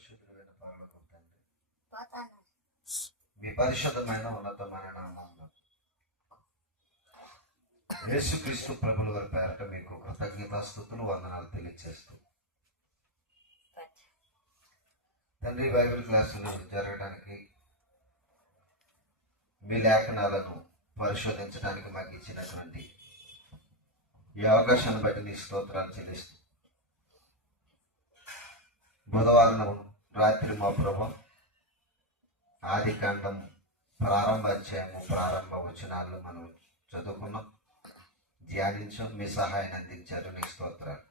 పరిశుద్ధమైన పరలోకపు తండ్రి, మీ పరిశుద్ధమైన ఉన్నతమైన నామములో యేసుక్రీస్తు ప్రభుల వారి పేరట మీకు కృతజ్ఞతాస్తుతులు వందనాలు తెలియజేస్తూ, తండ్రి బైబిల్ క్లాసులు జరగడానికి మీ లేఖనాలను పరిశోధించడానికి మాకు ఇచ్చినటువంటి ఈ అవకాశాన్ని బట్టి నీ స్తోత్రాలు చెల్లిస్తూ, బుధవారం రాత్రి మా ప్రభు ఆదికాండం ప్రారంభ అధ్యాయము ప్రారంభ వచనాలను మనం చదువుకున్నాం, ధ్యానించాం, మీ సహాయాన్ని అందించారు, నీ స్తోత్రాలు.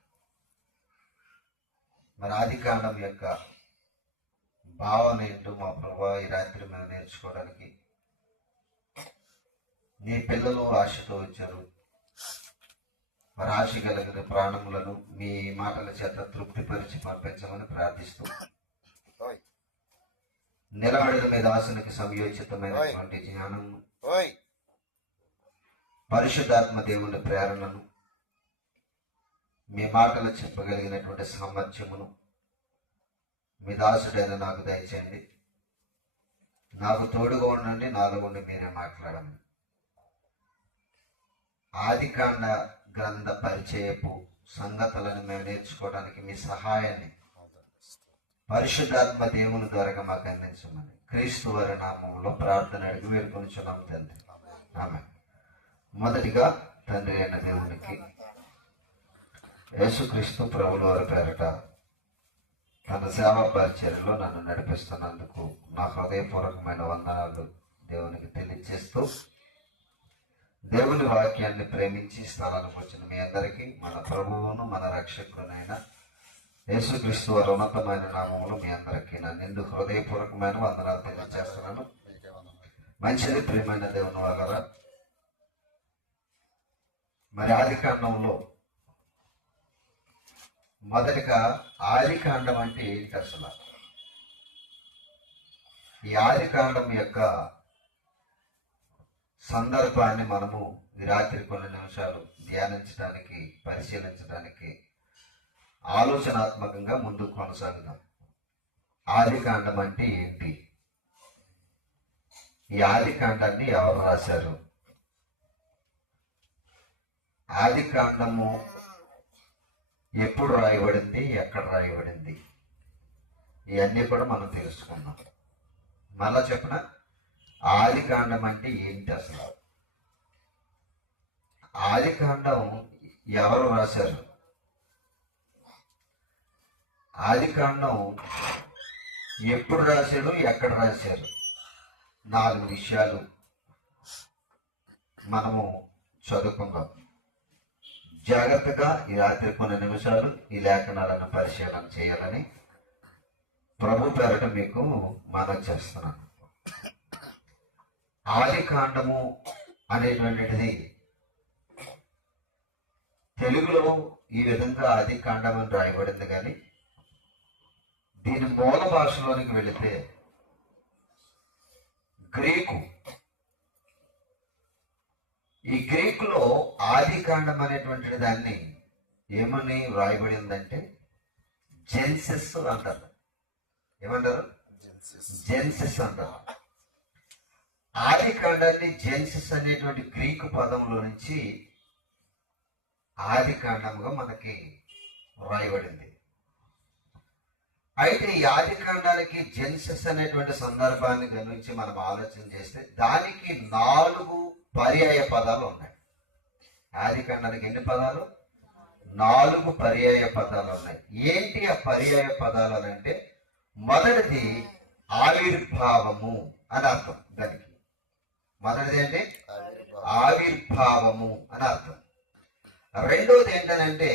మరి ఆదికాండం యొక్క భావన ఏంటో మా ప్రభు ఈ రాత్రి మేము నేర్చుకోవడానికి నీ పిల్లలు ఆశతో వచ్చారు. మరి ఆశ కలిగిన ప్రాణములను మీ మాటల చేత తృప్తిపరిచి పంపించమని ప్రార్థిస్తూ, నిలబడిన మీ దాసునికి సంయోచితమైనటువంటి జ్ఞానము, పరిశుద్ధాత్మ దేవుని ప్రేరణను, మీ మాటలు చెప్పగలిగినటువంటి సామర్థ్యమును మీ దాసుడైన నాకు దయచేయండి. నాకు తోడుగా ఉండండి, నాలో ఉండి మీరే మాట్లాడండి. ఆదికాండ గ్రంథ పరిచయపు సంగతులను మేము నేర్చుకోవడానికి మీ సహాయాన్ని పరిశుద్ధాత్మ దేవుని ద్వారా మాకు అందించమని క్రీస్తు వారి నామంలో ప్రార్థన అడిగి వేడుకొనిచున్నాం తండ్రి, ఆమేన్. మొదటిగా తండ్రి అయిన దేవునికి యేసుక్రీస్తు ప్రభుల వారి పేరట తన సేవా పరిచర్యలో నన్ను నడిపిస్తున్నందుకు నా హృదయపూర్వకమైన వందనాలు దేవునికి తెలియజేస్తూ, దేవుని వాక్యాన్ని ప్రేమించి స్థలానికి వచ్చిన మీ అందరికీ మన ప్రభువును మన రక్షకునైన యేసుక్రీస్తు వారి ఉన్నతమైన నామములు మీ అందరికీ నా నిండు హృదయపూర్వకమైన వందనాలు తెలియజేస్తున్నాను. మంచిది ప్రియమైన దేవుని వాళ్ళరా, మరి ఆదికాండంలో మొదటిగా ఆదికాండం అంటే ఏంటి అసలు? ఈ ఆదికాండం యొక్క సందర్భాన్ని మనము ఈ రాత్రి కొన్ని నిమిషాలు ధ్యానించడానికి, పరిశీలించడానికి ఆలోచనాత్మకంగా ముందుకు కొనసాగుదాం. ఆదికాండం అంటే ఏంటి? ఈ ఆదికాండాన్ని ఎవరు రాశారు? ఆదికాండము ఎప్పుడు రాయబడింది, ఎక్కడ రాయబడింది, ఇవన్నీ కూడా మనం తెలుసుకుందాం. మళ్ళా చెప్పిన ఆదికాండం అంటే ఏంటి అసలు? ఆదికాండం ఎవరు రాశారు? ఆదికాండం ఎప్పుడు రాశాడు, ఎక్కడ రాశారు? 4 విషయాలు మనము చదువుకుందాం. జాగ్రత్తగా ఈ రాత్రి కొన్ని నిమిషాలు ఈ లేఖనాలను పరిశీలన చేయాలని ప్రభు పేరట మీకు మనవి చేస్తున్నాను. ఆదికాండము అనేటువంటిది తెలుగులో ఈ విధంగా ఆదికాండం అని రాయబడింది, కానీ దీని మూల భాషలోనికి వెళితే గ్రీకు, ఈ గ్రీకులో ఆదికాండం అనేటువంటి దాన్ని ఏమని వ్రాయబడిందంటే జెన్సిస్ అంటారు. ఏమంటారు? జెన్సిస్ అంటారు. ఆదికాండాన్ని జెన్సిస్ అనేటువంటి గ్రీకు పదంలో నుంచి ఆదికాండముగా మనకి వ్రాయబడింది. అయితే ఈ ఆదికాండానికి జెన్సిస్ అనేటువంటి సందర్భాన్ని గమనించి మనం ఆలోచన చేస్తే దానికి 4 పర్యాయ పదాలు ఉన్నాయి. ఆదికాండానికి ఎన్ని పదాలు? 4 పర్యాయ పదాలు ఉన్నాయి. ఏంటి ఆ పర్యాయ పదాలు అని అంటే, మొదటిది ఆవిర్భావము అని అర్థం. దానికి మొదటిది ఏంటి? ఆవిర్భావము అని అర్థం. రెండోది ఏంటనంటే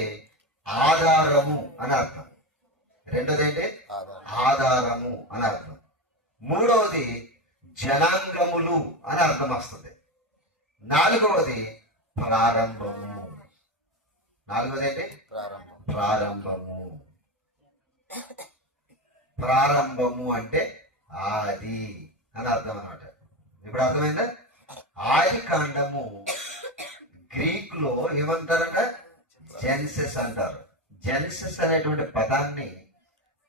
ఆధారము అని అర్థం. రెండోది ఏంటి? ఆధారము అని అర్థం. మూడవది జనాంగములు అని అర్థం వస్తుంది. 4వది ప్రారంభము. 4వది ఏంటి? ప్రారంభము. ప్రారంభము అంటే ఆది అని అర్థం అన్నమాట. ఇప్పుడు అర్థమైందా? ఆదికాండము గ్రీక్ లో ఏమంటారంట? జెన్సిస్ అంటారు. జెన్సిస్ అనేటువంటి పదాన్ని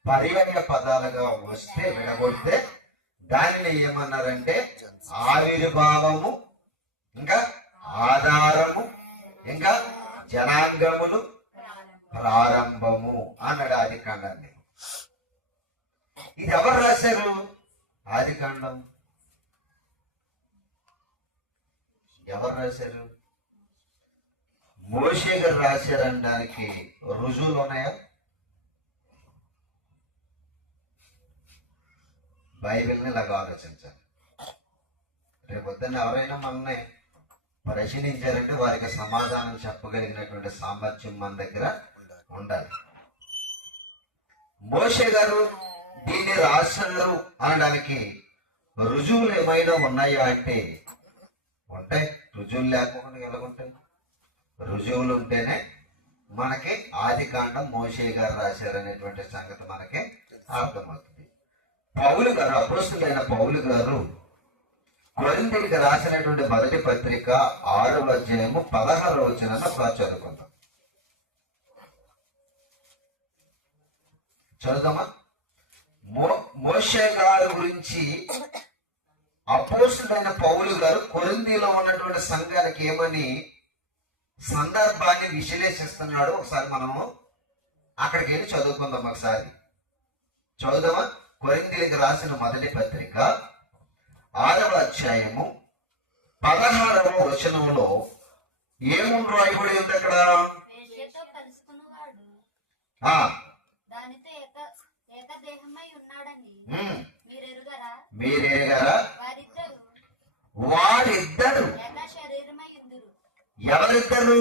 పర్యాయ పదాలుగా వస్తే విడగొడితే దానిని ఏమన్నారంటే ఆవిర్భావము, ఇంకా ఆధారము, ఇంకా జనాంగములు, ప్రారంభము అన్నాడు ఆది కాండాన్ని. ఇది ఎవరు రాశారు? ఆది కాండం ఎవరు రాశారు? మోషే గారు రాశారనడానికి రుజువులు ఉన్నాయా? బైబిల్ని ఇలాగ ఆలోచించాలి. రేపొద్దున ఎవరైనా మనల్ని ప్రశ్నించారంటే వారికి సమాధానం చెప్పగలిగినటువంటి సామర్థ్యం మన దగ్గర ఉండాలి. మోషే గారు దీన్ని రాశారు అనడానికి రుజువులు ఏమైనా ఉన్నాయా అంటే ఉంటాయి. రుజువులు లేకుండా ఎలాగుంటాయి? రుజువులు ఉంటేనే మనకి ఆది కాండం మోషే గారు రాశారనేటువంటి సంగతి మనకి అర్థమవుతుంది. పౌలు గారు, అపోస్తలుడైన పౌలు గారు కొరింథీయులకు రాసినటువంటి మొదటి పత్రిక 6వ అధ్యాయము 16వ వచనాన్ని చదువుకుందాం. చదువుదామా? మోషే గారి గురించి అపోస్తలుడైన పౌలు గారు కొరింథీలో ఉన్నటువంటి సంఘానికి ఏమని సందర్భాన్ని విశ్లేషిస్తున్నాడు. ఒకసారి మనము అక్కడికి వెళ్ళి చదువుకుందాం. ఒకసారి చదువుదామా? కొరింథీయులకు రాసిన మొదటి పత్రిక 6వ అధ్యాయము 16వ వచనంలో ఏముంది రాయబడి ఉంది అక్కడ? మీరెరుగరా? వారిద్దరు ఎవరిద్దరు?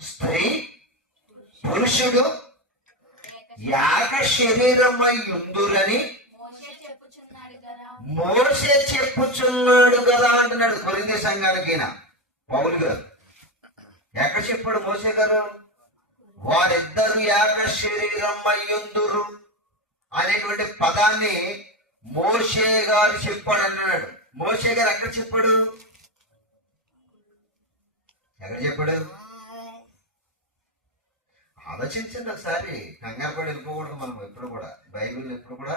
స్త్రీ పురుషుడు ఏక శరీరమై ఉందురని మోషే చెప్పుచున్నాడు కదా అంటున్నాడు కొరింథీ సంఘానికి పౌలు గారు. ఎక్కడ చెప్పాడు మోషే గారు? వారిద్దరు ఏక శరీరమై ఉందురు అనేటువంటి పదాన్ని మోషే గారు చెప్పాడు అన్నాడు. మోషే గారు ఎక్కడ చెప్పాడు? ఎక్కడ చెప్పాడు? ఆలోచించండి ఒకసారి. కంగారు కూడా వెళ్ళిపోకూడదు. మనం ఎప్పుడు కూడా బైబిల్ ఎప్పుడు కూడా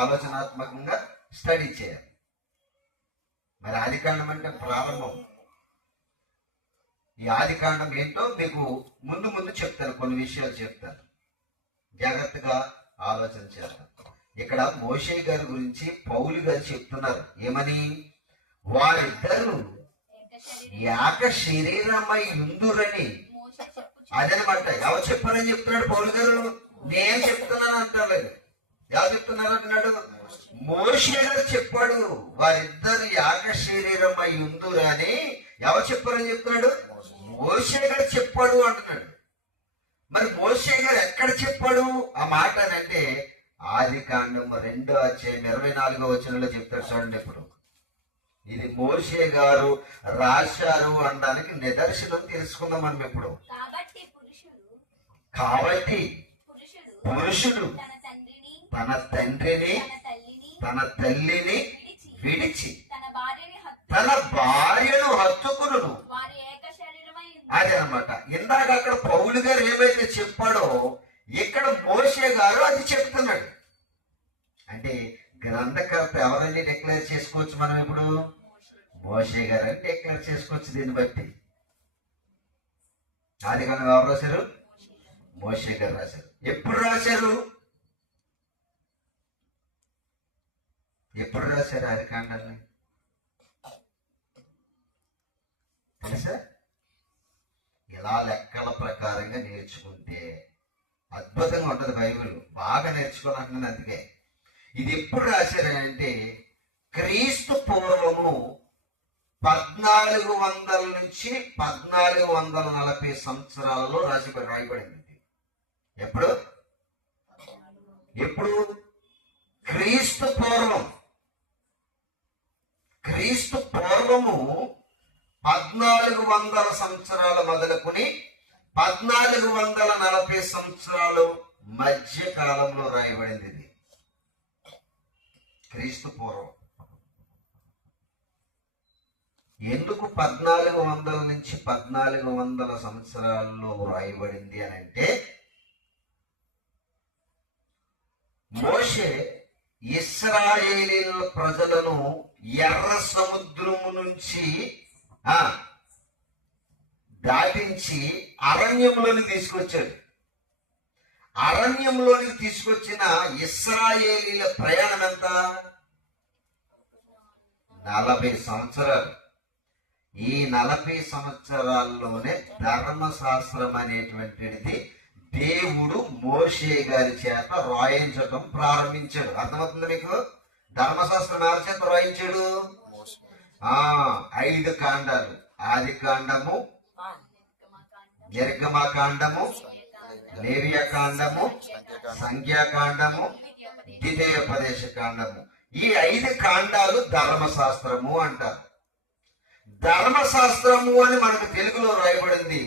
ఆలోచనాత్మకంగా స్టడీ చేయాలి. మరి ఆదికాండం అంటే ప్రారంభం. ఈ ఆదికాండం ఏంటో మీకు ముందు ముందు చెప్తాను, కొన్ని విషయాలు చెప్తాను. జాగ్రత్తగా ఆలోచన చేద్దాం. ఇక్కడ మోషే గారి గురించి పౌలు గారు చెప్తున్నారు ఏమని? వారిద్దరు ఏక శరీరమై ఉందురని. అదనమాట. ఎవరు చెప్పారని చెప్తున్నాడు పౌలు గారు? నేను చెప్తున్నాను అంటలేదు. ఎవరు చెప్తున్నారు అంటున్నాడు? మోషే గారు చెప్పాడు. వారిద్దరు ఏక శరీరమై ఉందురని ఎవరు చెప్పారని చెప్తున్నాడు? మోషే గారు చెప్పాడు అంటున్నాడు. మరి మోషే గారు ఎక్కడ చెప్పాడు ఆ మాట అంటే ఆది కాండం 2వ అధ్యాయం 24వ వచనంలో చెప్తాడు. చూడండి, ఇప్పుడు ఇది మోషే గారు రాశారు అనడానికి నిదర్శనం తెలుసుకుందాం మనం ఇప్పుడు. కాబట్టి పురుషుడు తన తండ్రిని తన తల్లిని విడిచి తన భార్యను హత్తుకును. అదే అనమాట. ఇందాక అక్కడ పౌలు గారు ఏమైతే చెప్పాడో ఇక్కడ మోషే గారు అది చెప్తున్నాడు. అంటే గ్రంథకర్త ఎవరైనా డిక్లేర్ చేసుకోవచ్చు. మనం ఇప్పుడు మోషే గారు అని డిక్లేర్ చేసుకోవచ్చు. దీన్ని బట్టి ఆదికాండం ఎవరు రాశారు? మోషే గారు రాశారు. ఎప్పుడు రాశారు? ఎప్పుడు రాశారు ఆదికాండాన్ని తెలుసా? ఇలా లెక్కల ప్రకారంగా నేర్చుకుంటే అద్భుతంగా ఉంటుంది బైబిల్. బాగా నేర్చుకోవాలంటున్నాను. అందుకే ఇది ఎప్పుడు రాశారంటే క్రీస్తు పూర్వము 1400 నుంచి 1440 సంవత్సరాలలో రాయబడింది. ఎప్పుడు? క్రీస్తు పూర్వము 1400 సంవత్సరాలు మొదలుకొని 1440 సంవత్సరాలు మధ్య కాలంలో రాయబడింది. ఇది క్రీస్తు పూర్వం. ఎందుకు 1400 నుంచి 1400 సంవత్సరాల్లో రాయబడింది అని అంటే ఇశ్రాయేలీయుల ప్రజలను ఎర్ర సముద్రము నుంచి దాటించి అరణ్యంలోని తీసుకొచ్చాడు. అరణ్యంలోనికి తీసుకొచ్చిన ఇశ్రాయేలీల ప్రయాణం ఎంత? 40 సంవత్సరాలు. ఈ 40 సంవత్సరాల్లోనే ధర్మశాస్త్రం అనేటువంటిది దేవుడు మోషే గారి చేత రాయించటం ప్రారంభించాడు. అర్థమవుతుంది మీకు? ధర్మశాస్త్రం ఎవరి చేత రాయించాడు? 5 కాండాలు. ఆది కాండము, నిర్గమకాండము, లేవియ కాండము, సంఖ్యాకాండము, ద్వితీయోపదేశ కాండము. ఈ 5 కాండాలు ధర్మశాస్త్రము అంటారు. ధర్మశాస్త్రము అని మనకు తెలుగులో రాయబడింది.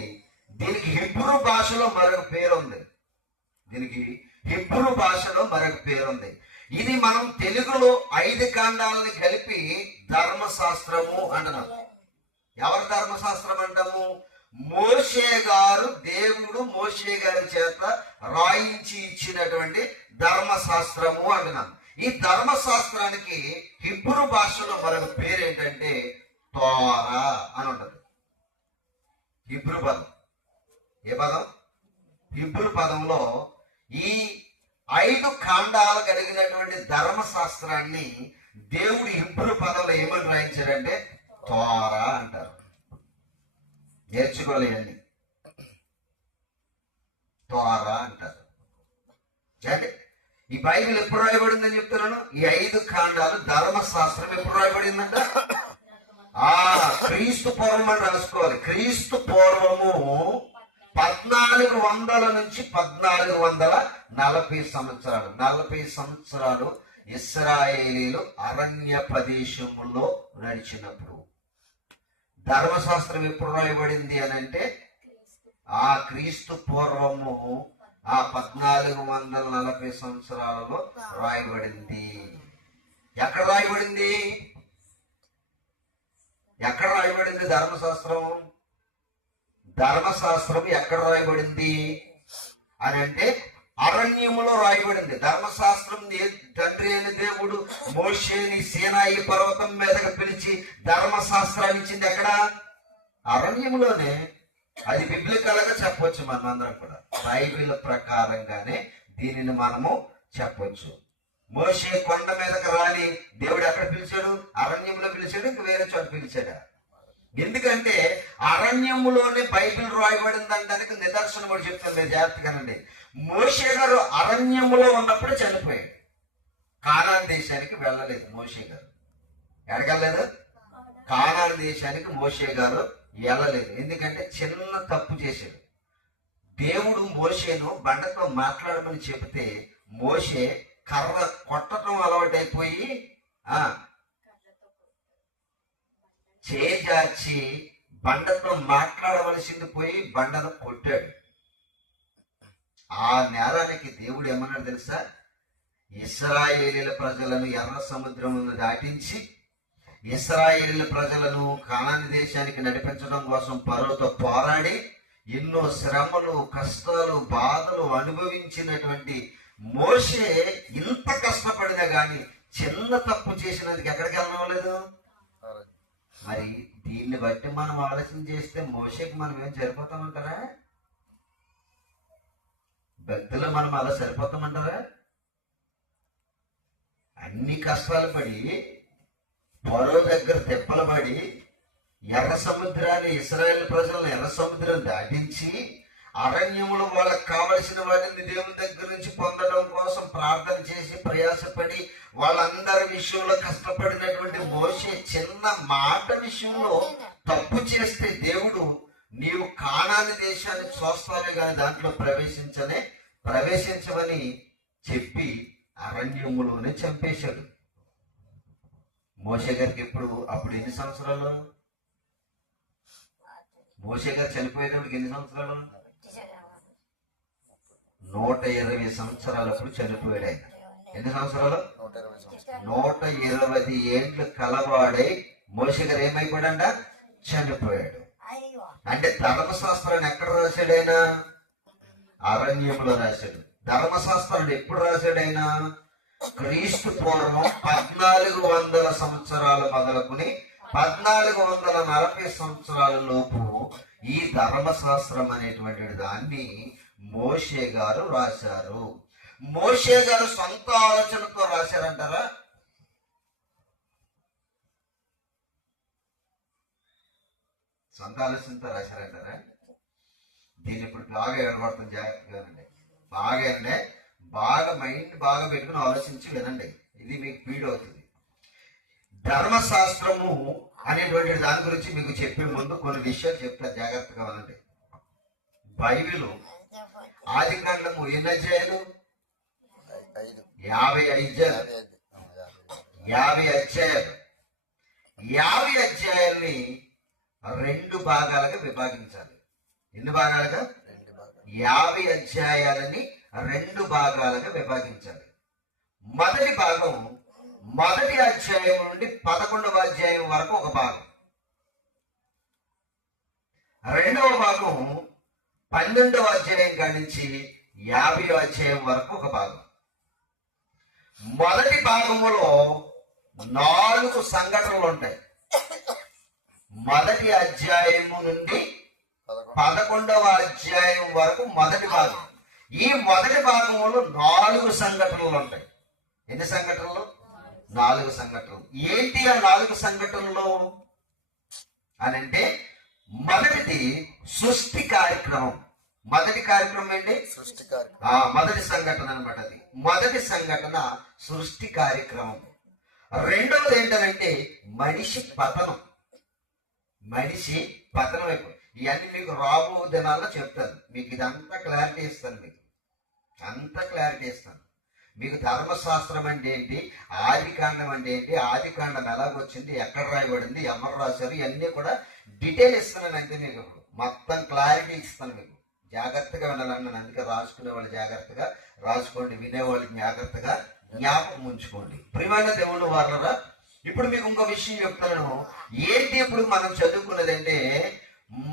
దీనికి హిబ్రూ భాషలో మరొక పేరుంది. ఇది మనం తెలుగులో 5 కాండాలని కలిపి ధర్మశాస్త్రము అంటున్నాం. ఎవరి ధర్మశాస్త్రం అంటాము? మోషే గారు, దేవుడు మోషే గారి చేత రాయించి ఇచ్చినటువంటి ధర్మశాస్త్రము అంటున్నాం. ఈ ధర్మశాస్త్రానికి హిబ్రూ భాషలో మరొక పేరు ఏంటంటే తోరా అని ఉంటుంది. హిబ్రూ పదం. ఏ పదం? హిబ్రూ పదంలో ఈ 5 కాండాలు కలిగినటువంటి ధర్మశాస్త్రాన్ని దేవుడు హిబ్రూ పదంలో ఏమని రాయించాడంటే తోరా అంటారు. నేర్చుకోలేండి. తోరా అంటారు. అంటే ఈ బైబిల్ ఎప్పుడు రాయబడిందని చెప్తున్నాను. ఈ 5 కాండాలు ధర్మశాస్త్రం ఎప్పుడు రాయబడిందంట? క్రీస్తు పూర్వం అని రాసుకోవాలి. క్రీస్తు పూర్వము 1400 నుంచి 1440 సంవత్సరాలు. 40 సంవత్సరాలు ఇశ్రాయేలీలు అరణ్య ప్రదేశములో నడిచినప్పుడు ధర్మశాస్త్రం ఎప్పుడు రాయబడింది అని అంటే క్రీస్తు పూర్వము 1440 సంవత్సరాలలో రాయబడింది. ఎక్కడ రాయబడింది? ధర్మశాస్త్రం ఎక్కడ రాయబడింది అని అంటే అరణ్యములో రాయబడింది. ధర్మశాస్త్రం తండ్రి అయిన దేవుడు మోషేని సీనాయి పర్వతం మీదకి పిలిచి ధర్మశాస్త్రాన్ని ఇచ్చింది ఎక్కడ? అరణ్యములోనే. అది బిబ్లికల్ గా చెప్పొచ్చు. మనందరం కూడా బైబిల్ ప్రకారంగానే దీనిని మనము చెప్పొచ్చు. మోషే కొండ మీదకి రాని దేవుడు ఎక్కడ పిలిచాడు? అరణ్యంలో పిలిచాడు. ఇంక వేరే చోట పిలిచాడా? ఎందుకంటే అరణ్యములోనే బైబిల్ రాయబడింది అనడానికి నిదర్శనం కూడా చెప్తాను, మీరు జాగ్రత్తగానండి. మోషే గారు అరణ్యములో ఉన్నప్పుడు చనిపోయాడు. కానాను దేశానికి వెళ్ళలేదు మోషే గారు. ఎడగలేదు? కానాను దేశానికి మోషే గారు వెళ్ళలేదు. ఎందుకంటే చిన్న తప్పు చేశాడు. దేవుడు మోషేను బండతో మాట్లాడమని చెబితే మోషే కర్ర కొట్టడం అలవాటైపోయి చేజార్చి బండతో మాట్లాడవలసింది పోయి బండను కొట్టాడు. ఆ నేరానికి దేవుడు ఏమన్నాడు తెలుసా? ఇశ్రాయేలీల ప్రజలను ఎర్ర సముద్రమును దాటించి ఇశ్రాయేలీల ప్రజలను కానాను దేశానికి నడిపించడం కోసం ఫరోతో పోరాడి ఎన్నో శ్రమలు, కష్టాలు, బాధలు అనుభవించినటువంటి మోషే ఇంత కష్టపడినా గాని చిన్న తప్పు చేసినందుకు ఎక్కడికి వెళ్ళలేదు. మరి దీన్ని బట్టి మనం ఆలోచన చేస్తే మోషేకి మనం ఏం సరిపోతామంటారా? భక్తులు మనం అలా సరిపోతామంటారా? అన్ని కష్టాలు పడి ఫరో దగ్గర తెప్పలు పడి ఎర్ర సముద్రాన్ని, ఇశ్రాయేలు ప్రజలను ఎర్ర సముద్రం దాటించి అరణ్యములు వాళ్ళకి కావలసిన వాటిని దేవుని దగ్గర నుంచి పొందడం కోసం ప్రార్థన చేసి ప్రయాసపడి వాళ్ళందరి విషయంలో కష్టపడినటువంటి మోషే చిన్న మాట విషయంలో తప్పు చేస్తే దేవుడు నీవు కానాను దేశాన్ని చూస్తావే కానీ దాంట్లో ప్రవేశించవని చెప్పి అరణ్యములోనే చంపేశాడు. మోషే గారికి అప్పుడు ఎన్ని సంవత్సరాలు? మోషే గారు చనిపోయేటప్పటికి ఎన్ని సంవత్సరాలు? 120 సంవత్సరాలప్పుడు చనిపోయాడు ఆయన. ఎన్ని సంవత్సరాలు? 120 ఏండ్లు కలవాడై మోషే గారు ఏమైపోయాడంట? చనిపోయాడు. అంటే ధర్మశాస్త్రాన్ని ఎక్కడ రాశాడు ఆయన? అరణ్యంలో రాశాడు. ధర్మశాస్త్రాన్ని ఎప్పుడు రాశాడు ఆయన? క్రీస్తు పూర్వం 1400 సంవత్సరాలు మొదలుకుని 1440 సంవత్సరాల లోపు ఈ ధర్మశాస్త్రం అనేటువంటి దాన్ని మోషే గారు రాశారు. మోషే గారు సొంత ఆలోచనతో రాశారంటారా? సొంత ఆలోచనతో రాశారంటారా? దీన్ని ఇప్పుడు బాగా ఎడబడుతుంది, జాగ్రత్తగానండి. బాగా మైండ్ బాగా పెట్టుకుని ఆలోచించి వినండి, ఇది మీకు ఫీడ్ అవుతుంది. ధర్మశాస్త్రము అనేటువంటి దాని గురించి మీకు చెప్పే ముందు కొన్ని విషయాలు చెప్తారు, జాగ్రత్తగా వినండి. బైబిల్ ఆది కాండము ఎన్ని అధ్యాయాలు? 50 అధ్యాయాలు. 50 అధ్యాయాల్ని 2 భాగాలుగా విభాగించాలి. ఎన్ని భాగాలుగా? 50 అధ్యాయాలని 2 భాగాలుగా విభాగించాలి. మొదటి భాగం మొదటి అధ్యాయం నుండి 11వ అధ్యాయం వరకు ఒక భాగం. రెండవ భాగం 12వ అధ్యాయం కాడి నుంచి 50వ అధ్యాయం వరకు ఒక భాగం. మొదటి భాగములో 4 సంఘటనలు ఉంటాయి. మొదటి అధ్యాయము నుండి 11వ అధ్యాయం వరకు మొదటి భాగం. ఈ మొదటి భాగంలో 4 సంఘటనలు ఉంటాయి. ఎన్ని సంఘటనలు? 4 సంఘటనలు. ఏంటి ఆ 4 సంఘటనలు అని అంటే, మొదటిది సృష్టి కార్యక్రమం. మొదటి కార్యక్రమం ఏంటి? సృష్టి కార్యక్రమం. మొదటి సంఘటన అనమాట. అది మొదటి సంఘటన సృష్టి కార్యక్రమం. రెండవది ఏంటంటే మనిషి పతనం. మనిషి పతనం అయిపోయి, ఇవన్నీ మీకు రాబో దినాల్లో చెప్తాను. మీకు ఇదంతా క్లారిటీ ఇస్తాను. మీకు అంతా క్లారిటీ ఇస్తాను. మీకు ధర్మశాస్త్రం అంటే ఏంటి, ఆది కాండం అంటే ఏంటి, ఆది కాండం ఎలాగొచ్చింది, ఎక్కడ రాయబడింది, ఎవరు రాశారు, ఇవన్నీ కూడా డీటెయిల్ ఇస్తున్నాను. అంతే మీకు మొత్తం క్లారిటీ ఇస్తాను. మీకు జాగ్రత్తగా వినాలన్నాను. అందుకే రాసుకునే వాళ్ళు జాగ్రత్తగా రాసుకోండి, వినేవాళ్ళు జాగ్రత్తగా జ్ఞాపకం ఉంచుకోండి. ప్రియమైన దేవుళ్ళు వాళ్ళరా, ఇప్పుడు మీకు ఇంకో విషయం చెప్తాను. ఏంటి ఇప్పుడు మనం చదువుకున్నది అంటే,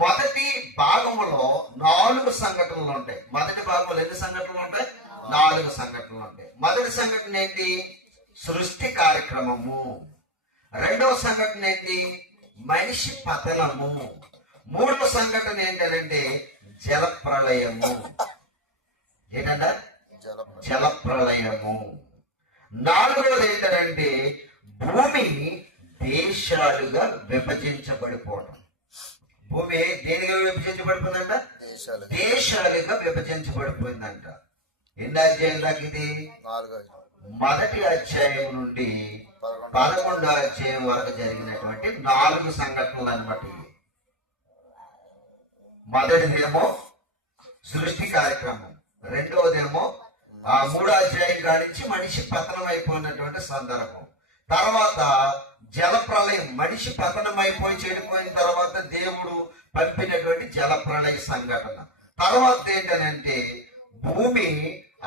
మొదటి భాగంలో 4 సంఘటనలు ఉంటాయి. మొదటి భాగంలో ఎన్ని సంఘటనలు ఉంటాయి? 4 సంఘటనలు ఉంటాయి. మొదటి సంఘటన ఏంటి? సృష్టి కార్యక్రమము. రెండవ సంఘటన ఏంటి? మనిషి పతనము. మూడవ సంఘటన ఏంటంటే జలప్రళయము. ఏంటంట? జలప్రళయము. నాలుగవది ఏంటంటే భూమి దేశాలుగా విభజించబడిపోవడం. భూమి దేనిగా విభజించబడిపోయిందంట? దేశాలుగా విభజించబడిపోయిందంట. ఎన్ని అధ్యాయం దాకా ఇది? మొదటి అధ్యాయం నుండి 11వ అధ్యాయం వరకు జరిగినటువంటి 4 సంఘటనలు అన్నమాట. మొదటిదేమో సృష్టి కార్యక్రమం, రెండవదేమో 3వ అధ్యాయం కానించి మనిషి పతనం అయిపోయినటువంటి సందర్భం. తర్వాత జలప్రళయం, మనిషి పతనం అయిపోయి చెడిపోయిన తర్వాత దేవుడు పంపినటువంటి జలప్రళయ సంఘటన. తర్వాత ఏంటనంటే భూమి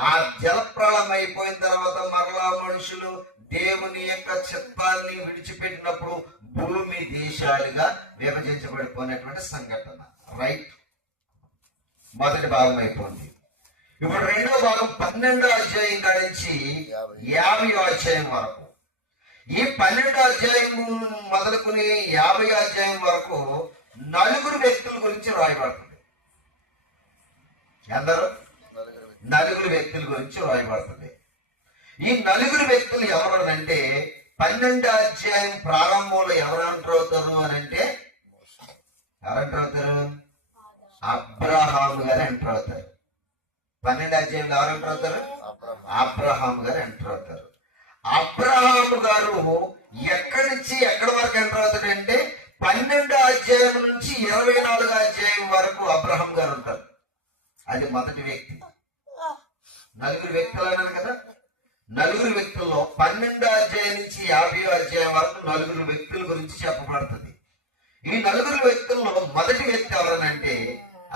ఆ జలప్రళయం అయిపోయిన తర్వాత మరలా మనుషులు దేవుని యొక్క చిత్తాన్ని విడిచిపెట్టినప్పుడు భూమి దేశాలుగా విభజించబడిపోయినటువంటి సంఘటన. రైట్, మొదటి భాగం అయిపోయింది. ఇప్పుడు రెండో భాగం 12వ అధ్యాయం కానించి 50వ అధ్యాయం వరకు. ఈ 12వ అధ్యాయం మొదలుకుని 50వ అధ్యాయం వరకు 4 వ్యక్తుల గురించి రాయబడుతుంది. అందరూ 4 వ్యక్తుల గురించి రాయబడుతుంది. ఈ 4 వ్యక్తులు ఎవరంటే 12వ అధ్యాయం ప్రారంభంలో ఎవరు ఎంటర్ అవుతారు అని అంటే, ఎవరు ఎంటర్ అవుతారు? అబ్రహాము గారు ఎంటర్ అవుతారు. 12వ అధ్యాయంలో ఎవరు ఎంటర్ అవుతారు? అబ్రహాము గారు ఎంటర్ అవుతారు. అబ్రహాము గారు ఎక్కడి నుంచి ఎక్కడి వరకు ఎంటర్ అవుతాడంటే 12వ అధ్యాయం నుంచి 24వ అధ్యాయం వరకు అబ్రహాం గారు ఉంటారు. అది మొదటి వ్యక్తి. 4 వ్యక్తులు అన్నారు కదా. 4 వ్యక్తుల్లో 12వ అధ్యాయం నుంచి 50వ అధ్యాయం వరకు 4 వ్యక్తుల గురించి చెప్పబడుతుంది. ఈ 4 వ్యక్తుల్లో మొదటి వ్యక్తి ఎవరనంటే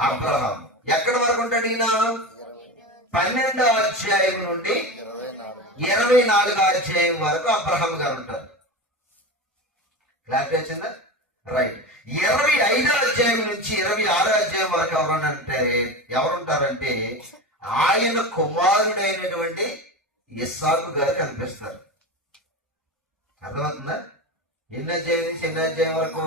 అబ్రహాం. ఎక్కడి వరకు ఉంటాడు ఈయన? 12వ అధ్యాయం నుండి 24వ అధ్యాయం వరకు అబ్రహాం గారు ఉంటారు. క్లారిటీ వచ్చిందా? రైట్. 25వ అధ్యాయం నుంచి 26వ అధ్యాయం వరకు ఎవరుంటారంటే ఆయన కుమారుడైనటువంటి ఇస్సాకు గారు కనిపిస్తారు. అర్థమవుతుందా? ఎన్ని అధ్యాయం నుంచి ఎన్ని అధ్యాయం వరకు?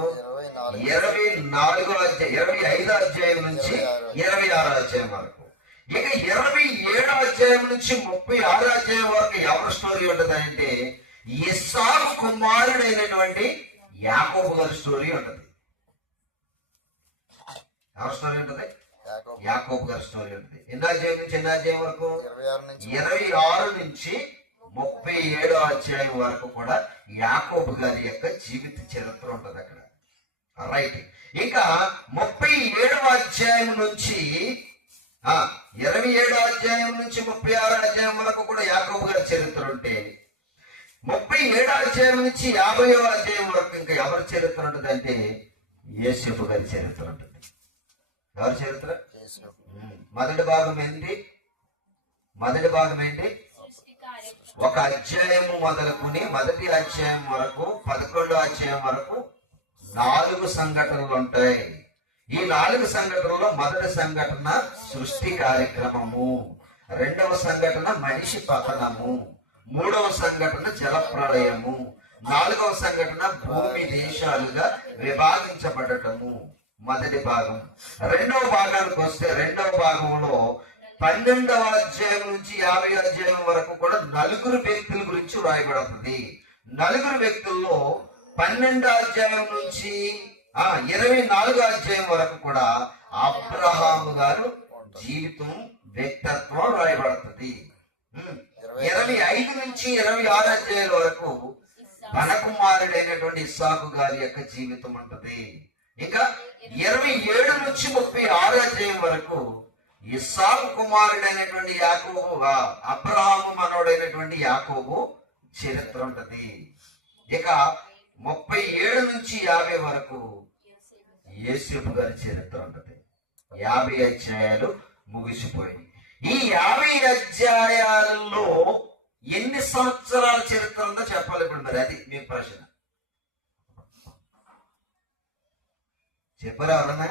24వ అధ్యాయం, 25వ అధ్యాయం నుంచి 26వ అధ్యాయం వరకు. ఇక 27వ అధ్యాయం నుంచి 36వ అధ్యాయం వరకు ఎవరి స్టోరీ ఉంటుంది అంటే ఇస్సాకు కుమారుడైనటువంటి యాకోబు గారి స్టోరీ ఉంటుంది. ఎవరి స్టోరీ ఉంటుంది? యాకోబు గారి స్టోరీ ఉంటుంది. ఎన్నో అధ్యాయం నుంచి ఎన్నో అధ్యాయం వరకు? 26 నుంచి 37వ అధ్యాయం వరకు కూడా యాకోబు గారి యొక్క జీవిత చరిత్ర ఉంటుంది అక్కడ. రైట్. ఇంకా 37వ అధ్యాయం నుంచి 27వ అధ్యాయం నుంచి 36వ అధ్యాయం వరకు కూడా యాకోబు గారి చరిత్ర ఉంటే 37వ అధ్యాయం నుంచి 50వ అధ్యాయం వరకు ఇంకా ఎవరి చరిత్ర ఉంటుంది అంటే యోసేపు గారి చరిత్ర ఉంటుంది. ఎవరి చరిత్ర? మొదటి భాగం ఏంటి? ఒక అధ్యాయము మొదలుకుని మొదటి అధ్యాయం వరకు 11వ అధ్యాయం వరకు 4 సంఘటనలు ఉంటాయి. ఈ 4 సంఘటనలో మొదటి సంఘటన సృష్టి కార్యక్రమము, రెండవ సంఘటన మనిషి పతనము, మూడవ సంఘటన జలప్రళయము, 4వ సంఘటన భూమి దేశాలుగా విభాగించబడటము. మొదటి భాగం. రెండవ భాగానికి వస్తే రెండవ భాగంలో 12వ అధ్యాయం నుంచి 50వ అధ్యాయం వరకు కూడా 4 వ్యక్తుల గురించి రాయబడుతుంది. 4 వ్యక్తుల్లో 12వ అధ్యాయం నుంచి 24వ అధ్యాయం వరకు కూడా అబ్రహాము గారు జీవితం, వ్యక్తిత్వం రాయబడుతుంది. 25 నుంచి 26 అధ్యాయుల వరకు తన కుమారుడైనటువంటి ఇస్సాకు గారి యొక్క జీవితం ఉంటుంది. ఇంకా 27 నుంచి 36 అధ్యాయం వరకు ఇస్సాకు కుమారుడైనటువంటి యాకోబు, అబ్రహాము మనవడైనటువంటి యాకోబు చరిత్ర ఉంటది. ఇక 37 నుంచి 50 వరకు యోసేపు గారి చరిత్ర ఉంటది. 50 అధ్యాయాలు ముగిసిపోయి ఈ 50 అధ్యాయాలలో ఎన్ని సంవత్సరాల చరిత్ర ఉందో చెప్పాలి. ఇప్పుడు మరి అది మీ ప్రశ్న. చెప్పరా ఎవరన్నా?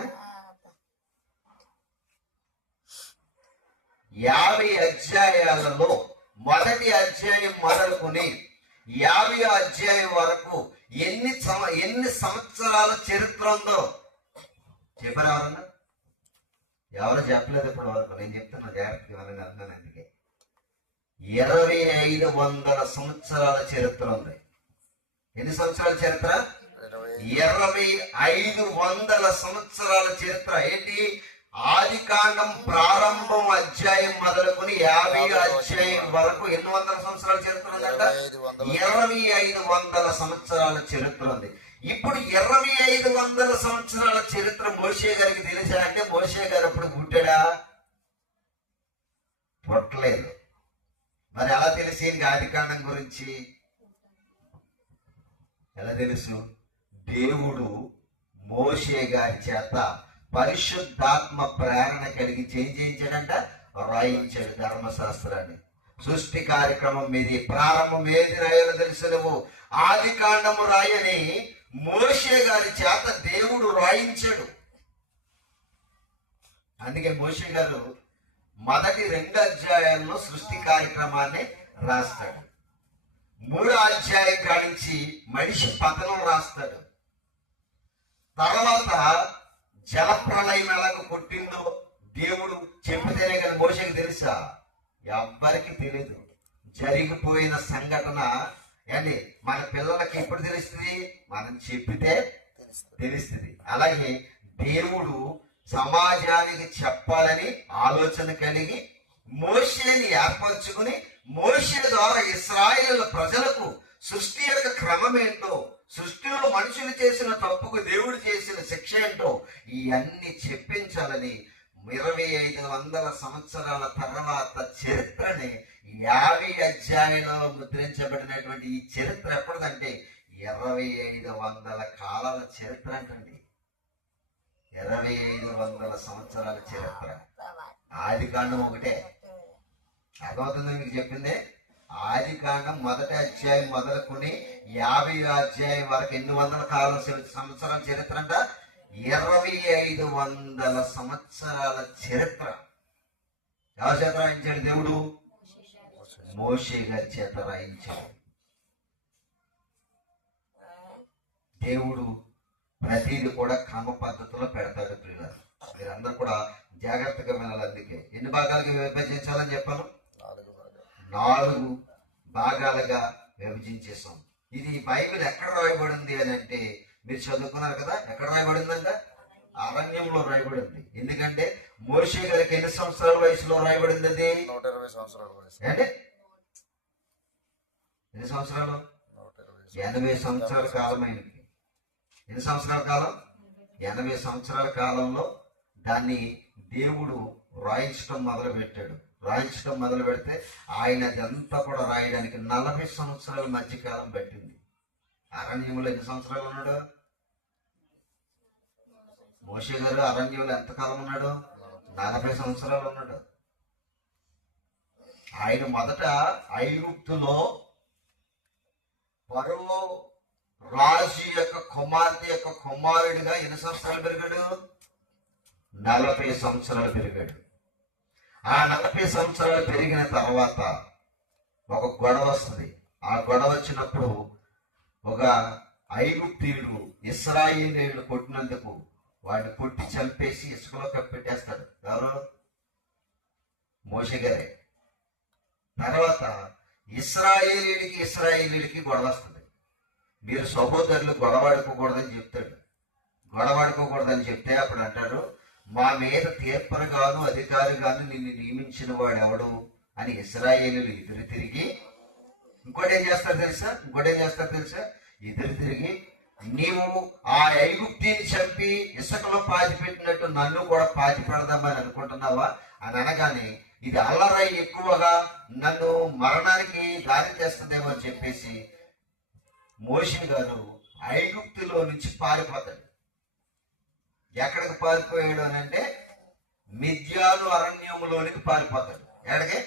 50 అధ్యాయాలలో మొదటి అధ్యాయం మొదలుకుని 50వ అధ్యాయం వరకు ఎన్ని సంవత్సరాల చరిత్ర ఉందో చెప్పరా ఎవరన్నా? ఎవరు చెప్పలేదు ఇప్పటి వరకు. నేను చెప్తున్నా జాగ్రత్తగా అన్నాను. అందుకే 2500 సంవత్సరాల చరిత్ర ఉంది. ఎన్ని సంవత్సరాల చరిత్ర? 2500 సంవత్సరాల చరిత్ర. ఏంటి? ఆది కాండం ప్రారంభం అధ్యాయం మొదలుకొని 50 అధ్యాయం వరకు ఎన్ని వందల సంవత్సరాల చరిత్ర ఉందంట? 2500 సంవత్సరాల చరిత్ర ఉంది. ఇప్పుడు 2500 సంవత్సరాల చరిత్ర మోషే గారికి తెలుసా అంటే మోషే గారు అప్పుడు పుట్టాడా? పుట్టలేదు. మరి ఎలా తెలిసి ఆది కాండం గురించి? ఎలా తెలుసు? దేవుడు మోషే గారి చేత పరిశుద్ధాత్మ ప్రేరణ కలిగించి ఏం చేయించాడంట? రాయించాడు ధర్మశాస్త్రాన్ని. సృష్టి కార్యక్రమం మీది ప్రారంభం ఏది రాయాలో తెలుసు నువ్వు? ఆది కాండము రాయని మోషే గారి చేత దేవుడు రాయించాడు. అందుకే మోషే గారు మొదటి 2 అధ్యాయాల్లో సృష్టి కార్యక్రమాన్ని రాస్తాడు. 3వ అధ్యాయం కానించి మనిషి పతనం రాస్తాడు. తర్వాత జలప్రళయం ఎలాగ కొట్టిందో దేవుడు చెప్పితేనే కానీ మోషేకి తెలుసా? ఎవ్వరికి తెలియదు. జరిగిపోయిన సంఘటన అండి మన పిల్లలకి ఎప్పుడు తెలుస్తుంది? మనం చెప్పితే తెలుస్తుంది. అలాగే దేవుడు సమాజానికి చెప్పాలని ఆలోచన కలిగి మోషేని ఏర్పరచుకుని మోషే ద్వారా ఇశ్రాయేలు ప్రజలకు సృష్టి యొక్క క్రమం ఏంటో, సృష్టిలో మనుషులు చేసిన తప్పుకు దేవుడు చేసిన శిక్ష ఏంటో ఇవన్నీ చెప్పించాలని 2500 సంవత్సరాల తర్వాత చరిత్రని 50 అధ్యాయంలో ముద్రించబడినటువంటి ఈ చరిత్ర ఎప్పటిదంటే 2500 కాలాల చరిత్ర అంటండి. 2500 సంవత్సరాల చరిత్ర. ఆది కాండం ఒకటే. అర్థమవుతుంది మీకు చెప్పింది? ఆది కాండం మొదటి అధ్యాయం మొదలుకొని 50వ అధ్యాయం వరకు ఎన్ని వందల కాలం సంవత్సరాల చరిత్ర అంట? 2500 సంవత్సరాల చరిత్ర. ఎవరి చేత రాయించాడు దేవుడు? మోషే గారి చేత రాయించాడు. దేవుడు ప్రతిదీ కూడా క్రమ పద్ధతిలో పెడతాడు పిల్లలు. మీరందరూ కూడా జాగ్రత్తగా వినాలి. అందుకే ఎన్ని భాగాలుగా విభజించాలని చెప్పాను? 4 భాగాలుగా విభజించేసాం. ఇది బైబిల్ ఎక్కడ రాయబడింది అని అంటే, మీరు చదువుకున్నారు కదా, ఎక్కడ రాయబడిందంట? అరణ్యంలో రాయబడింది. ఎందుకంటే మోషే గారికి ఎన్ని సంవత్సరాల వయసులో రాయబడింది? అది 120 సంవత్సరాల వయసు. అంటే ఎన్ని సంవత్సరాలు? 80 సంవత్సరాల కాలం ఆయనకి. ఎన్ని సంవత్సరాల కాలం? 80 సంవత్సరాల కాలంలో దాన్ని దేవుడు రాయించడం మొదలు పెట్టాడు. రాయించడం మొదలు పెడితే ఆయన అదంతా కూడా రాయడానికి 40 సంవత్సరాల మధ్య కాలం పట్టింది. అరణ్యంలో ఎన్ని సంవత్సరాలు ఉన్నాడు మోషే గారు? అరణ్యంలో ఎంతకాలం ఉన్నాడు? 40 సంవత్సరాలు ఉన్నాడు. ఆయన మొదట ఐగుప్తులో ఫరో రాజు యొక్క కుమార్తె యొక్క కుమారుడిగా ఎన్ని సంవత్సరాలు పెరిగాడు? 40 సంవత్సరాలు పెరిగాడు. ఆ 40 సంవత్సరాలు పెరిగిన తర్వాత ఒక గొడవ వస్తుంది. ఆ గొడవ వచ్చినప్పుడు ఒక ఐగుప్తీయుడు ఇశ్రాయేలీయులను కొట్టినందుకు వాడిని కొట్టి చంపేసి ఇసుకలో కప్పెట్టేస్తాడు. ఎవరు? మోషే గారే. తర్వాత ఇశ్రాయేలీయుడికి గొడవ వస్తుంది. మీరు సహోదరులు గొడవాడుకోకూడదని చెప్తాడు. గొడవాడుకోకూడదని చెప్తే అప్పుడు అంటారు, మా మీద తీర్పరుగాను అధికారిగాను నిన్ను నియమించిన వాడు ఎవడు అని ఇశ్రాయేలీయులు ఎదురు తిరిగి ఇంకోటి ఏం చేస్తారు తెలుసా? ఎదురు తిరిగి, నీవు ఆ ఐగుప్తిని చంపి ఇసుకలో పాతి పెట్టినట్టు నన్ను కూడా పాతి పెడదామని అనుకుంటున్నావా అని అనగానే, ఇది అల్లరై ఎక్కువగా నన్ను మరణానికి దారి చేస్తుందేమో అని చెప్పేసి మోషే గారు ఐగుప్తులో నుంచి పారిపోతాడు. ఎక్కడికి పారిపోయాడు అని అంటే మిద్యాను అరణ్యంలోనికి పారిపోతాడు. ఎక్కడికి?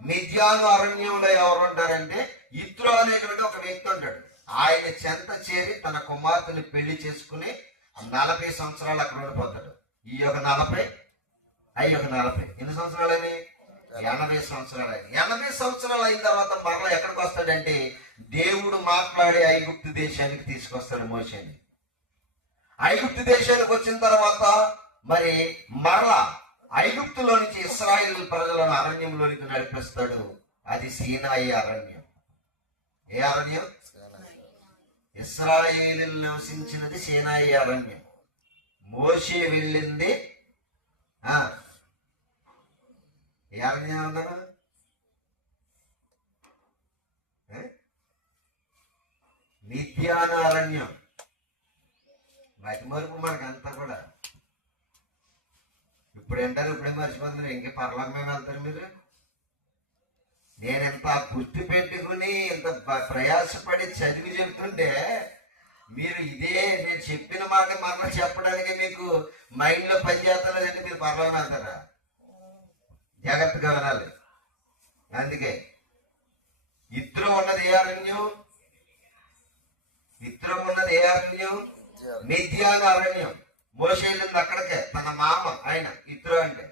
మిద్యాను అరణ్యంలో ఎవరు ఉంటారంటే ఇత్రో అనేటువంటి ఒక వ్యక్తి ఉంటాడు. ఆయన చెంత చేరి తన కుమార్తెని పెళ్లి చేసుకుని 40 సంవత్సరాలు అక్కడ ఉండిపోతాడు. ఈ యొక్క 40 ఎన్ని సంవత్సరాలని? 80 సంవత్సరాలు అయింది. 80 సంవత్సరాలు అయిన తర్వాత మరలా ఎక్కడికి వస్తాడంటే దేవుడు మాట్లాడి ఐగుప్తు దేశానికి తీసుకొస్తాడు మోషేని. ఐగుప్తు దేశానికి వచ్చిన తర్వాత మరి మరలా ఐగుప్తులో నుంచి ఇశ్రాయేలు ప్రజలను అరణ్యంలోనికి నడిపిస్తాడు. అది సీనాయి అరణ్యం. ఏ అరణ్యం? ఇశ్రాయేలు నివసించినది సీనాయి అరణ్యం. మోషే వెళ్ళింది ఏ అరణ్యం అన్నారు? మిద్యాను అరణ్యం. వాటి మరుపు మనకంతా కూడా ఇప్పుడు ఏంటారు, ఇప్పుడే మర్చిపోతున్నారు. ఇంకే పర్లోకమే వెళ్తారు మీరు. నేను ఇంత గుర్తు పెట్టుకుని ఇంత ప్రయాసపడి చదివి చెప్తుంటే మీరు ఇదే నేను చెప్పిన మాట మరలా చెప్పడానికి మీకు మైండ్ లో పనిచేస్తలేదంటే మీరు పర్లోకం వెళ్తారా? జాగ్రత్తగా వినాలి. అందుకే ఇద్దరు ఉన్నది ఏ అరణ్యం? మిద్యాను అరణ్యం. మోషే వెళ్ళింది అక్కడికే. తన మామ ఆయన ఇద్దరు అంటే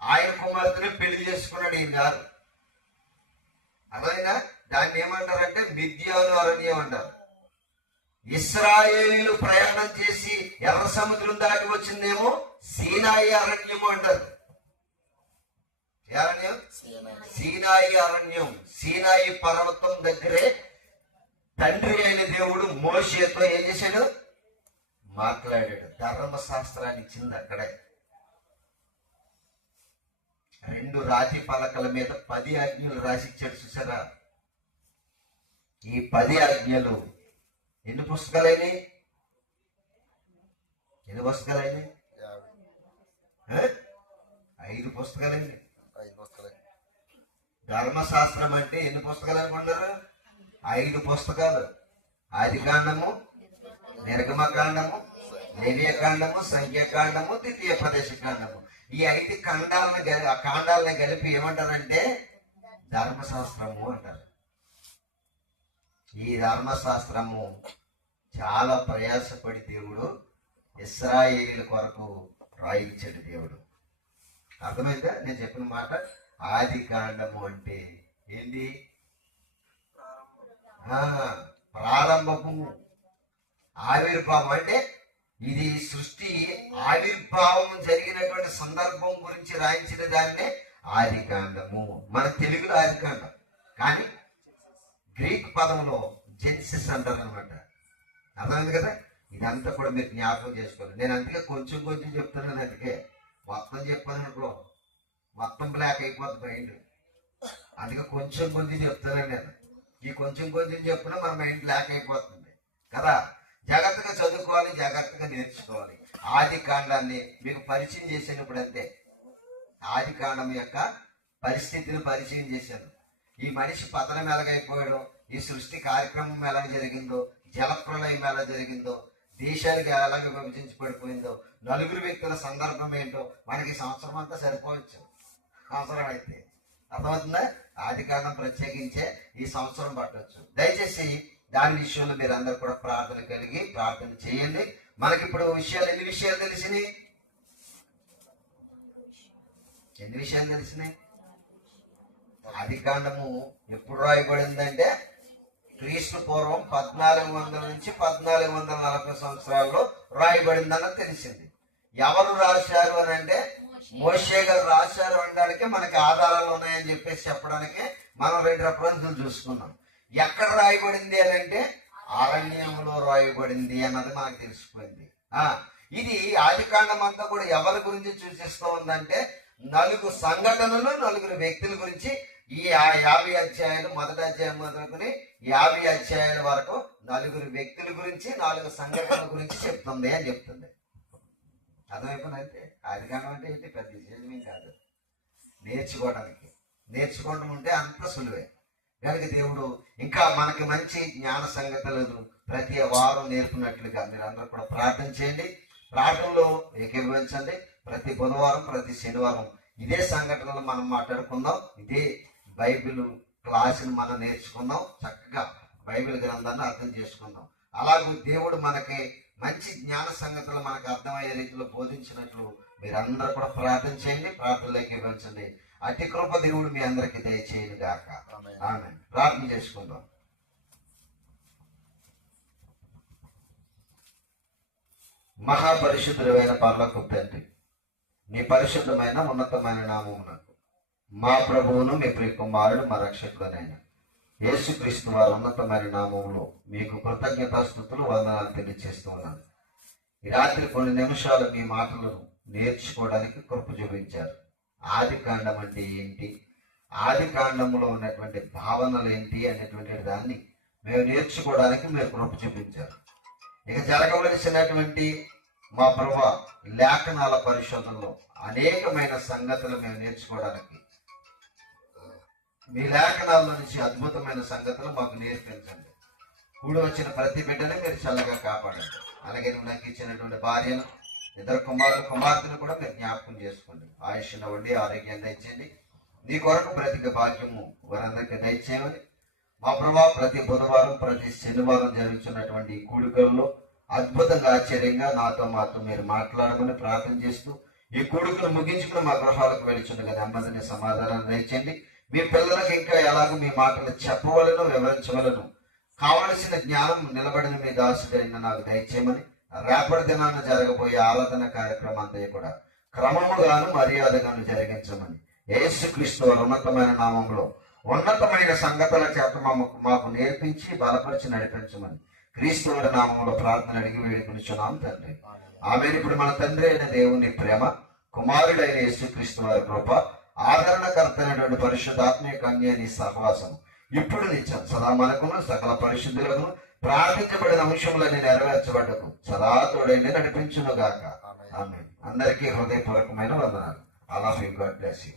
ఆయన కుమార్తెని పెళ్లి చేసుకున్నాడు. ఈయన గారు అదైనా దాన్ని ఏమంటారంటే మిద్యాను అరణ్యం అంటారు. ఇశ్రాయేలీయులు ప్రయాణం చేసి ఎర్ర సముద్రం దాటి వచ్చిందేమో సీనాయి అరణ్యము అంటారు. అరణ్యం సీనాయి అరణ్యం. సీనాయి పర్వతం దగ్గరే తండ్రి అయిన దేవుడు మోషేతో ఏం చేశాడు? మాట్లాడాడు. ధర్మశాస్త్రాన్ని ఇచ్చింది అక్కడే. 2 రాతి పలకల మీద 10 ఆజ్ఞలు రాసిచ్చాడు. చూసారా? ఈ 10 ఆజ్ఞలు ఎన్ని పుస్తకాలైనవి? 5 పుస్తకాలైనవి. ధర్మశాస్త్రం అంటే ఎన్ని పుస్తకాలు అనుకుంటారు? 5 పుస్తకాలు. ఆదికాండము, నిర్గమకాండము, లేవియకాండము, సంఖ్యాకాండము, ద్వితీయోపదేశ కాండము. ఈ 5 కాండాలను కలిపి ఏమంటారంటే ధర్మశాస్త్రము అంటారు. ఈ ధర్మశాస్త్రము చాలా ప్రయాసపడి దేవుడు ఇశ్రాయేలీయుల కొరకు రాయించాడు దేవుడు. అర్థమైందా నేను చెప్పిన మాట? ఆది కాండము అంటే ఏంటి? ప్రారంభము, ఆవిర్భావం. అంటే ఇది సృష్టి ఆవిర్భావం జరిగినటువంటి సందర్భం గురించి రాయించిన దాన్నే ఆదికాండము. మన తెలుగులో ఆదికాండం, కానీ గ్రీక్ పదంలో జెన్సిస్ అంటారు అనమాట. అర్థమైంది కదా? ఇదంతా కూడా మీరు జ్ఞాపకం చేసుకోవాలి. నేను అందుకే కొంచెం కొంచెం చెప్తున్నాను. అందుకే మొత్తం చెప్పాను అనుకో మొత్తం బ్లాక్ అయిపోతుంది మైండ్. అందుకే కొంచెం కొంచెం చెప్తున్నాను నేను. ఈ కొంచెం కొంచెం చెప్పినా మన మైండ్ బ్లాక్ అయిపోతుంది కదా. జాగ్రత్తగా చదువుకోవాలి, జాగ్రత్తగా నేర్చుకోవాలి. ఆది కాండాన్ని మీకు పరిచయం చేసినప్పుడు అంతే, ఆది కాండం యొక్క పరిస్థితిని పరిచయం చేశాను. ఈ మనిషి పతనం ఎలాగైపోయాడో, ఈ సృష్టి కార్యక్రమం ఎలా జరిగిందో, జలప్రలయం ఎలా జరిగిందో, దేశాలకు ఎలాగ విభజించి పడిపోయిందో, నలుగురు వ్యక్తుల సందర్భం ఏంటో మనకి సంవత్సరం అంతా సరిపోవచ్చు అవసరం అయితే. అర్థమవుతుందా? ఆది కాండం ప్రత్యేకించే ఈ సంవత్సరం పట్టవచ్చు. దయచేసి దాని విషయంలో మీరు అందరు కూడా ప్రార్థన కలిగి ప్రార్థన చేయండి. మనకి ఇప్పుడు ఎన్ని విషయాలు తెలిసినాయి? ఎన్ని విషయాలు తెలిసినాయి? ఆది కాండము ఎప్పుడు రాయబడిందంటే క్రీస్తు పూర్వం 1400 నుంచి 1440 సంవత్సరాల్లో రాయబడిందని తెలిసింది. ఎవరు రాశారు అని అంటే మోషే గారు రాశారు అనడానికి మనకి ఆధారాలు ఉన్నాయని చెప్పేసి చెప్పడానికి మనం 2 రెఫరెన్సులు చూసుకున్నాం. ఎక్కడ రాయబడింది అని అంటే అరణ్యంలో రాయబడింది అన్నది మనకు తెలిసిపోయింది. ఇది ఆదికాండం అంతా కూడా ఎవరి గురించి సూచిస్తూ ఉందంటే 4 సంఘటనలు, 4 వ్యక్తుల గురించి. ఈ 50 అధ్యాయాలు, మొదటి అధ్యాయం మొదలుకొని 50 అధ్యాయాల వరకు 4 వ్యక్తుల గురించి, 4 సంఘటనల గురించి చెప్తుంది అని చెప్తుంది. అర్థమైపోయినంటే ఆదికాండం అంటే ఏంటి? పెద్ద విశేషమేం కాదు. నేర్చుకోవడం ఉంటే అంత సులువే. కనుక దేవుడు ఇంకా మనకి మంచి జ్ఞాన సంగతులను ప్రతి వారం నేర్పినట్లుగా మీరు అందరూ కూడా ప్రార్థన చేయండి. ప్రార్థనలో ఏకీభవించండి. ప్రతి బుధవారం, ప్రతి శనివారం ఇదే సంఘటనలు మనం మాట్లాడుకుందాం. ఇదే బైబిల్ క్లాసును మనం నేర్చుకుందాం. చక్కగా బైబిల్ గ్రంథాన్ని అర్థం చేసుకుందాం. అలాగే దేవుడు మనకి మంచి జ్ఞాన సంగతులు మనకు అర్థమయ్యే రీతిలో బోధించినట్లు మీరందరూ కూడా ప్రార్థన చేయండి. ప్రార్థనలోకి ఇవ్వండి. అతి కృప దేవుడు మీ అందరికి దయచేయను గాక. ఆమేన్. ప్రార్థన చేసుకుందాం. మహాపరిశుద్ధుడైన పరలోకపు తండ్రి, నీ పరిశుద్ధమైన ఉన్నతమైన నామమునకు మా ప్రభువును, మీ ప్రియ కుమారుడు, మా రక్షకుడైన యేసుక్రీస్తు వారి ఉన్నతమైన నామములో మీకు కృతజ్ఞతాస్తుతులు, వందనాలు తెలియజేస్తూ ఉన్నాను. ఈ రాత్రి కొన్ని నిమిషాలు మీ మాటలను నేర్చుకోవడానికి కృప చూపించారు. ఆది కాండం అంటే ఏంటి, ఆది కాండంలో ఉన్నటువంటి భావనలు ఏంటి అనేటువంటి దాన్ని మేము నేర్చుకోవడానికి మీరు కృప చూపించారు. ఇక జరగవలసినటువంటి మా ప్రభువా లేఖనాల పరిశోధనలో అనేకమైన సంగతులు మేము నేర్చుకోవడానికి మీ లేఖనాల నుంచి అద్భుతమైన సంగతులు మాకు నేర్పించండి. కూడి వచ్చిన ప్రతి బిడ్డని మీరు చల్లగా కాపాడండి. అలాగే నాకు ఇచ్చినటువంటి భార్యను, 2 కుమారులు, కుమార్తెను కూడా మీరు జ్ఞాపకం చేసుకోండి. ఆయుష్ను వండి ఆరోగ్యాన్ని దయచేయండి. నీ కొరకు బ్రతిక భాగ్యము వారందరికీ దయచేయమని మా ప్రభావ ప్రతి బుధవారం, ప్రతి శనివారం జరుగుతున్నటువంటి ఈ కూడికల్లో అద్భుతంగా, ఆశ్చర్యంగా నాతో మాతో మీరు మాట్లాడమని ప్రార్థన చేస్తూ ఈ కూడికను ముగించుకుని మా గృహాలకు వెళుచుండగా నెమ్మదిని సమాధానాన్ని దయచేయండి. మీ పిల్లలకు ఇంకా ఎలాగో మీ మాటలు చెప్పవలను, వివరించవలను కావలసిన జ్ఞానం నిలబడిన మీ దాసుడైన నాకు దయచేయమని రేపటి దినాన జరగబోయే ఆరాధన కార్యక్రమం అంతా కూడా క్రమముగాను మర్యాదగాను జరిగించమని యేసుక్రీస్తు వారి ఉన్నతమైన నామంలో ఉన్నతమైన సంగతుల చేత మాకు నేర్పించి బలపరిచి నడిపించమని క్రీస్తు వారి నామంలో ప్రార్థన అడిగి వేడుకొనిచున్నాం తండ్రి. ఆమేన్. ఇప్పుడు మన తండ్రి అయిన దేవుని ప్రేమ, కుమారుడైన యేసుక్రీస్తు వారి కృప, ఆదరణకర్త అయినటువంటి పరిశుద్ధాత్మీయ అన్యాని సహవాసం ఇప్పుడు నిత్యం సదా మనకును సకల పరిశుద్ధులను ప్రార్థించబడిన అంశములని నెరవేర్చబడ్డకు సదా తోడైంది నడిపించును గాక. ఆమేన్. అందరికీ హృదయపూర్వకమైన వందనాలు. I love you. God bless you.